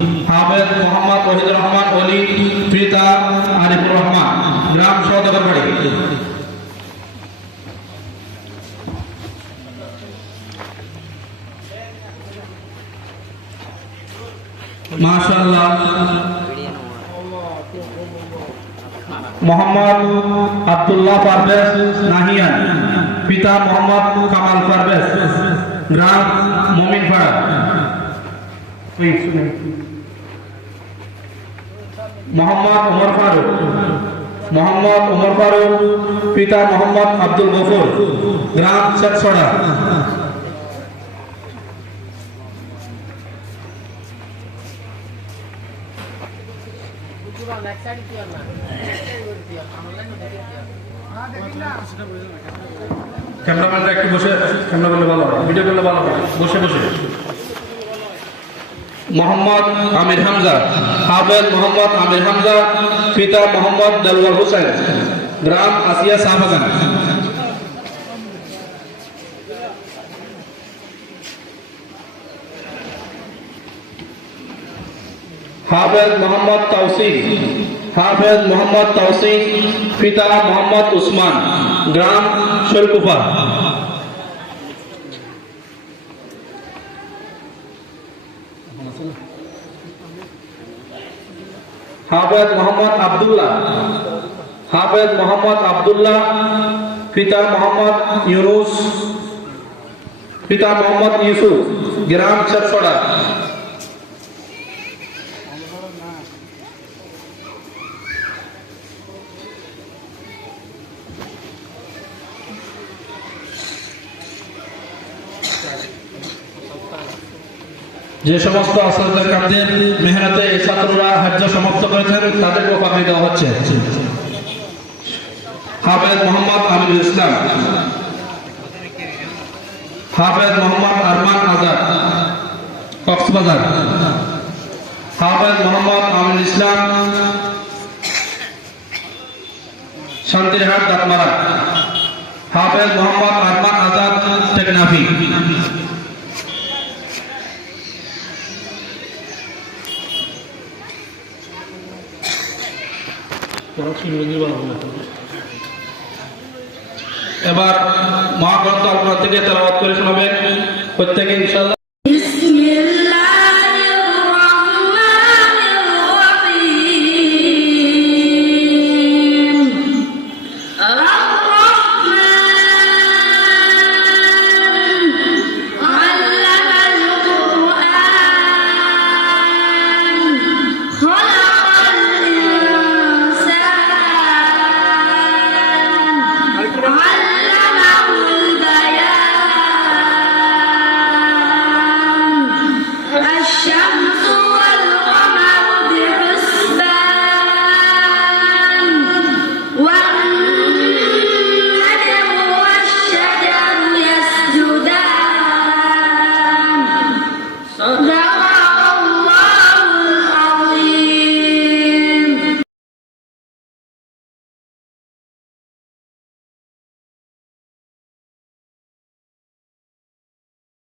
হাফেজ মোহাম্মদ ওহিদুর রহমান ওলি, পিতা আরিফুর রহমান, গ্রাম সওদাগরবাড়ি। মাশাআল্লাহ। মোহাম্মদ আব্দুল্লাহ পারভেজ নাহিয়ান, পিতা মোহাম্মদ কামাল পারভেজ, গ্রাম মোমিনপাড়া। মোহাম্মদ ওমর ফারুক, পিতা মোহাম্মদ আব্দুল গফুর, গ্রাম শেখছড়া। ক্যামেরাম্যানটা একটু বসে ক্যামেরা করলে ভালো হবে, ভিডিও করলে ভালো হবে, বসে বসে। মোহাম্মদ আমির হামজা, হাফেজ মোহাম্মদ আমির হামজা, পিতা মোহাম্মদ দেলওয়ার হোসেন, গ্রাম আসিয়া শাহবাগান। হাফেজ মোহাম্মদ তাওসিফ, পিতা মোহাম্মদ উসমান, গ্রাম শৈলকুপা। হাফেজ মোহাম্মদ আব্দুল্লাহ, পিতা মোহাম্মদ ইউসুফ, গ্রাম শেখছড়া। যে সমস্ত আসাদদের মেহনতে ছাত্ররা হজ্জ সমাপ্ত করেছেন তাদেরকে পাগড়ি দেওয়া হচ্ছে। হাফেজ মোহাম্মদ আমিনুল ইসলাম, হাফেজ মোহাম্মদ আরমান আজাদ, কক্সবাজার। হাফেজ মোহাম্মদ আমিনুল ইসলাম, শান্তিরহাট, দাঁতমারা। হাফেজ মোহাম্মদ আরমান আজাদ, টেকনাফি। এবার মহাগ্রন্থ আল কোরআন থেকে তেলাওয়াত করে শোনাবেন প্রত্যেকে ইনশাআল্লাহ।